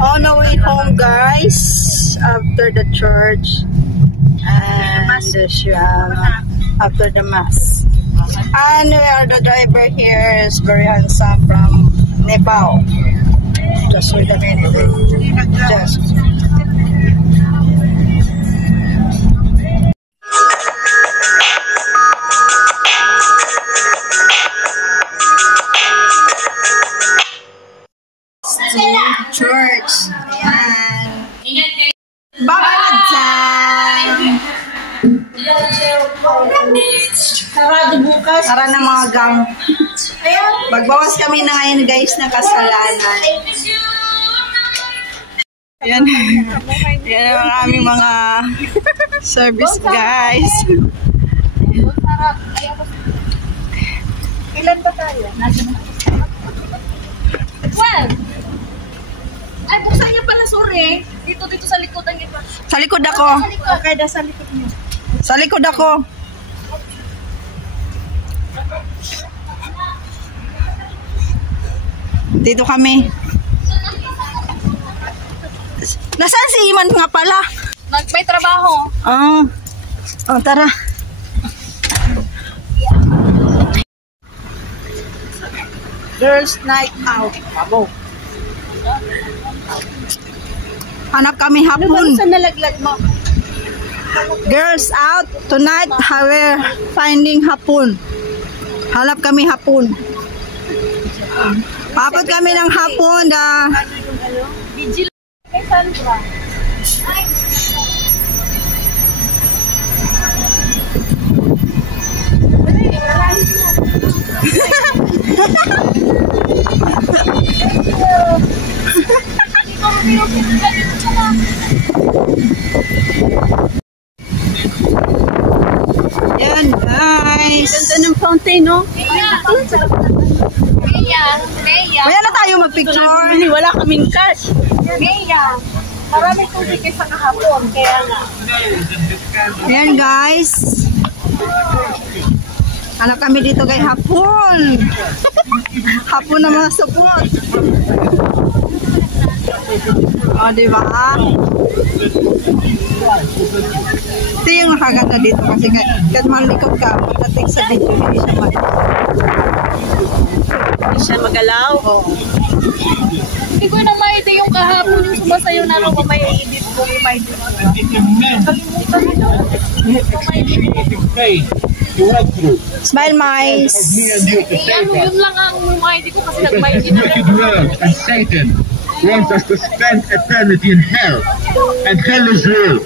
On the way home, guys, after the church and after the mass. And the driver here is very handsome from Nepal. Just wait a minute. Just. Church. Ayan. Baka na dyan. Sarado bukas. Sara ng mga gang. Magbawas kami na ngayon, guys, na kasalanan. Yan. Yan ang aming mga service, guys. Ilan ba tayo? Well, ay, buksan niyo pala, sorry. Dito sa likod ang iba. Sa likod ako. Okay, sa likod niyo. Sa likod ako. Dito kami. Nasaan si Iman nga pala? May trabaho. Oh, tara. Girls night out. Babo. Hanap kami hapon. Ano ba sa nalaglag mo? Girls out tonight. We're finding hapon. Hanap kami hapon. Papot kami ng hapon. Vigil. Kay Sandra. Yan, guys. Ganda ng fountain, no? Kaya na tayo mag-picture. Wala kaming cash. Kaya, marami tubig kaysa kahapon. Kaya nga. Yan, guys. Hanap kami dito kay hapon. Hapon na mga support. O, diba? Ito yung nakaganda dito kasi kahit malikot ka, pagdating sa dito, hindi siya magalaw. Oo. Hindi ko na maide yung kahapon yung sumasayo na ako may edit ko. Smile, Mice. Yun lang ang maide ko kasi nag-maide na. Satan wants us to spend eternity in hell, and hell is real.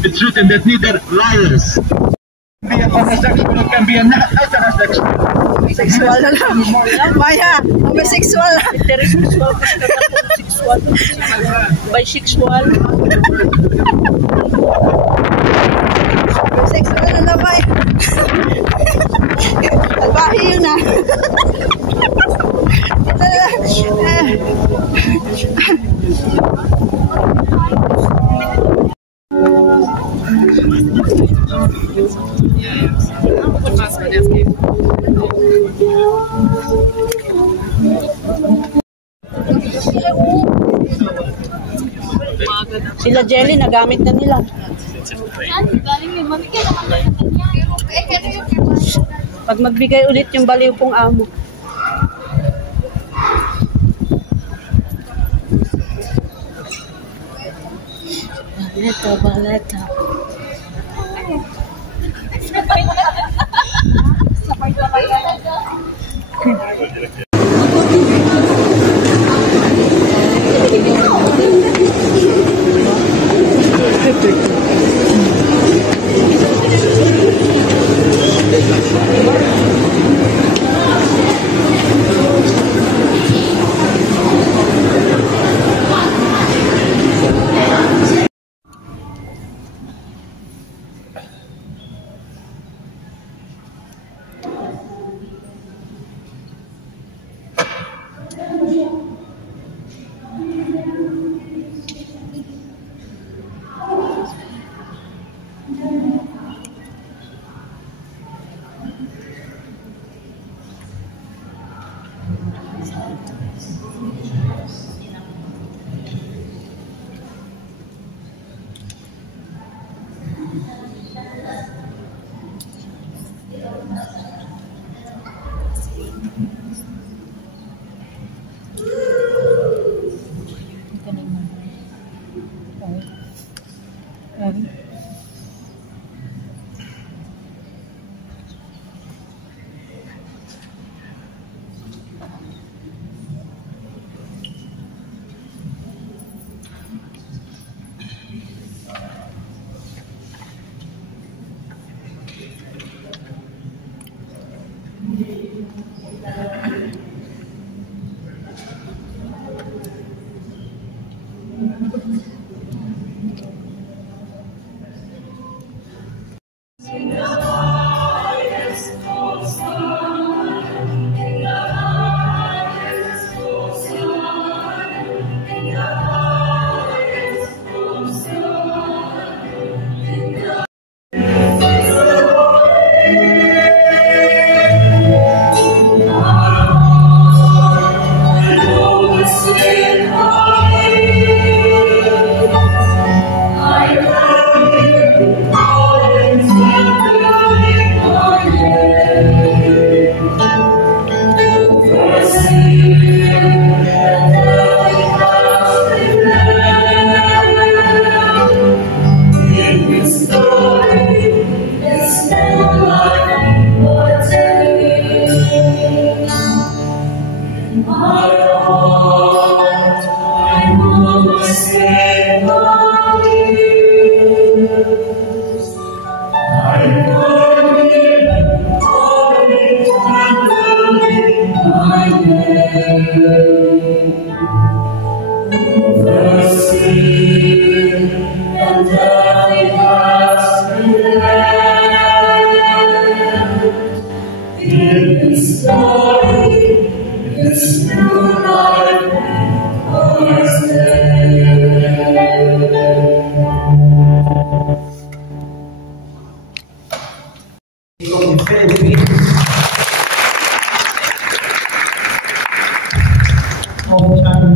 It's written that neither liars can be a homosexual can be a heterosexual. Sexual na lang. Maya, homosexual. Heterosexual. Sexual. Bisexual. Sexual na lang, Maya. Albahi yun na. Sila Jelly, nagamit na nila. Pag magbigay ulit yung baliw pong amo. Baleta.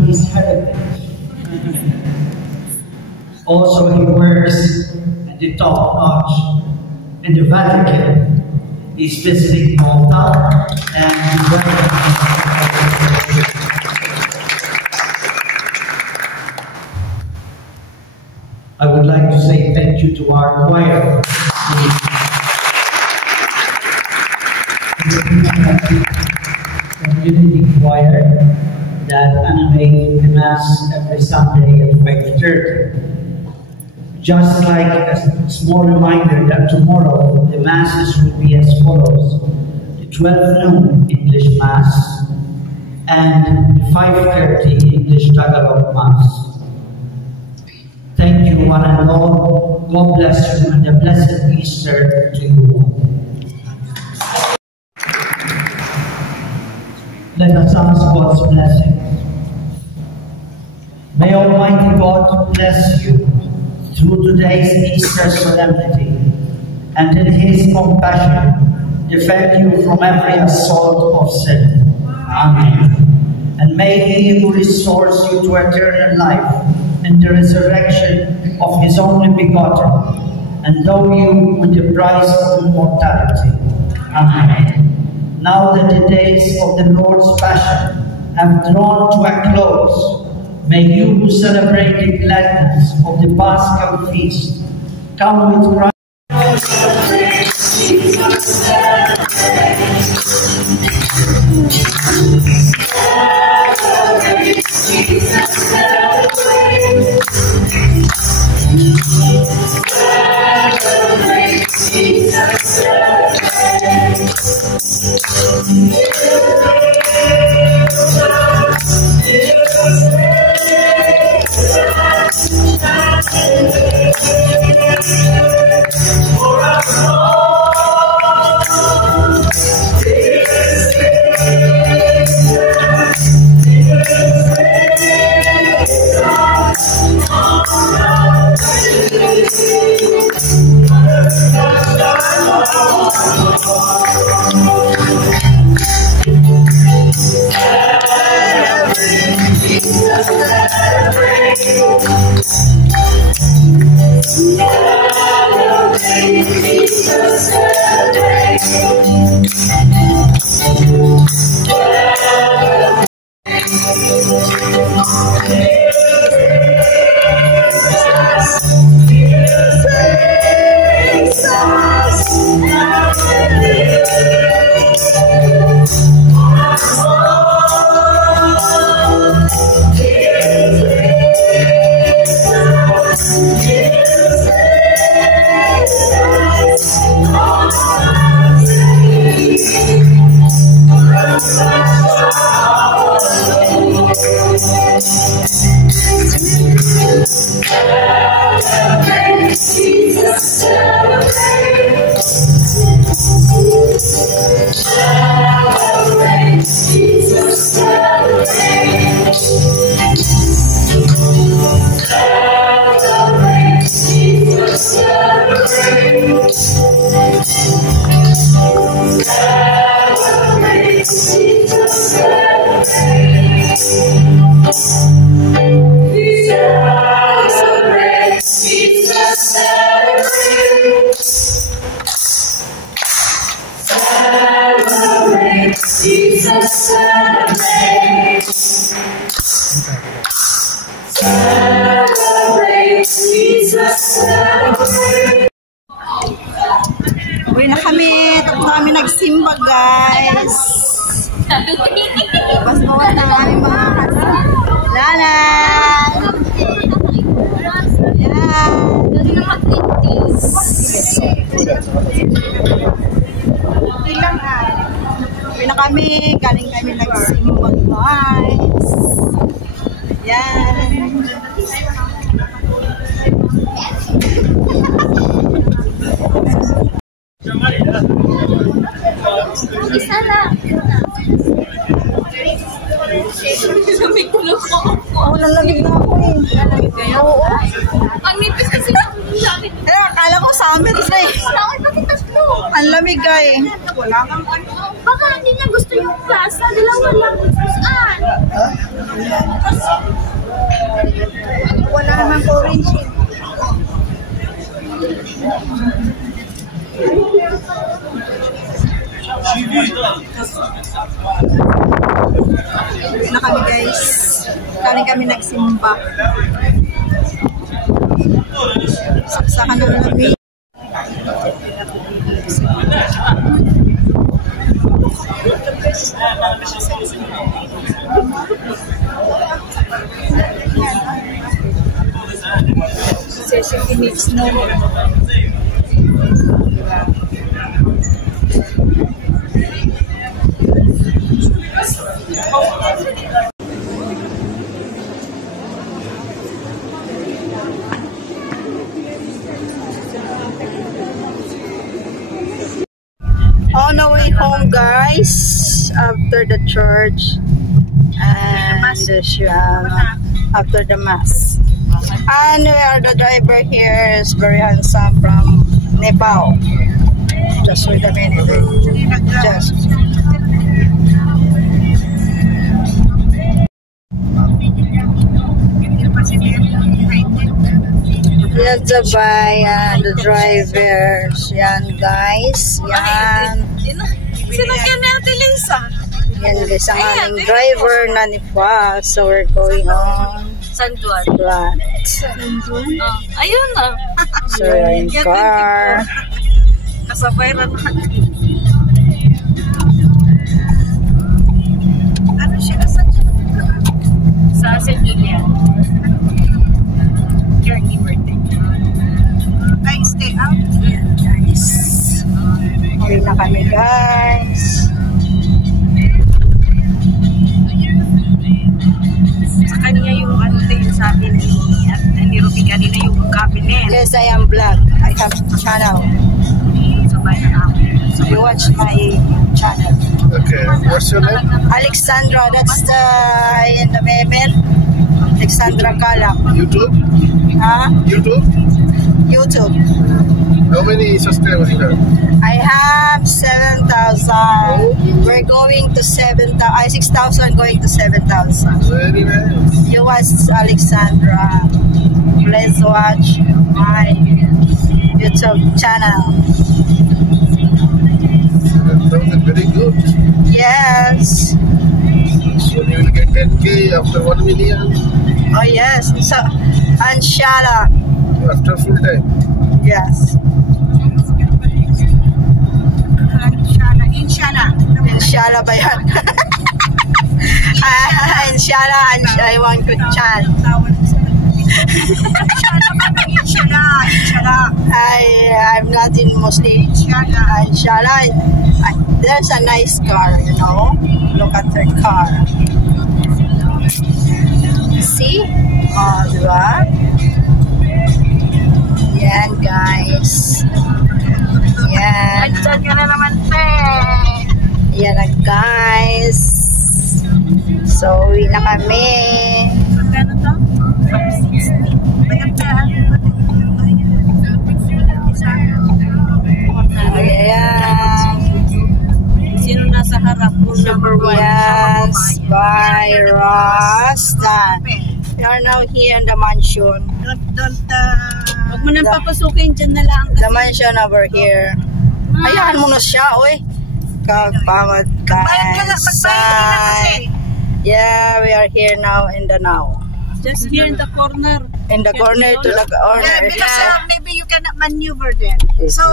His heritage. Also, he works at the top notch in the Vatican. He's visiting Malta and I would like to say thank you to our choir. Community choir that animates the Mass every Sunday at 5:30. Just like a small reminder that tomorrow the Masses will be as follows: the 12 noon English Mass and the 5:30 English Tagalog Mass. Thank you one and all. God bless you and a blessed Easter to you all. Let us ask God's blessing. May Almighty God bless you through today's Easter solemnity, and in His compassion defend you from every assault of sin. Amen. And may He who restores you to eternal life in the resurrection of His only begotten endow you with the prize of immortality. Amen. Now that the days of the Lord's Passion have drawn to a close, may you who celebrate the gladness of the Paschal feast come with Christ. Uwi na kami. Tapos na kami nagsimba, guys. Tapos bawat na aming mga kasalanan. Yan. Ilang uwi na kami. Galing kami nagsimba, guys. Yan. Isa lang. Lamig ko lang ako. Nalamig na ako eh. Lamig kayo? Oo. Ang nipis kasi lamig. Eh, akala ko summer is eh. Bakit bakit tatlo? Ang lamig eh. Wala kang ano. Baka hindi niya gusto yung plaza. Dalawa lang. Saan? Wala naman orange eh. Na kami guys. Galing kami nagsimba. Saksakan ng lamig. Session minutes no. On the way home, guys, after the church and after the mass. And the driver here is very handsome from Nepal. Just wait a minute. Just. Yan the bayan, the drivers. Yan guys. Yan. Sinakyan natin Lisa. Yan guys, ang aming driver na ni Fa. So we're going on San Juan. flat. Ayun na. So we're in car. Kasabay na natin. Ano siya? Sa St. Julian. Caregiver thing. Ay, stay out? Yeah, guys. Uwi na kami, guys. Sa kanya yung ano yung sabi ni Ruby kanina yung cabinet. Yes, I am black. I have channel. Sabay na ako. So you watch my channel. Okay, what's your name? Alexandra, that's the in the Mebel. Alexandra Kalak. YouTube? Huh? YouTube? YouTube. How many subscribers you have? I have 7,000. We're going to 6,000, going to 7,000. Very nice. You watch Alexandra. Please watch my YouTube channel. That was very good. Yes. So you will get 10K after 1 million Oh yes. So, and Shala. after full time. Yes. Inshallah ba yan? Inshallah, I want good chance. I'm not in Muslim. Inshallah, there's a nice car, you know. Look at her car. See? Oh, diba? Yan, guys. Yan. Andyan ka na naman, te. Yan na guys. So, uwi na kami. Magkano to? 60. Ayan. Sino nasa harap mo? Number 1. Yes. Bye, Rasta. We are now here in the mansion. Huwag mo nang papasukin, dyan na lang. The mansion over here. Ayan mo na siya, oy. Kapamad guys. Yeah, we are here now in the now. Just here in the corner. In the corner to the corner. Yeah, because maybe you cannot maneuver there. So,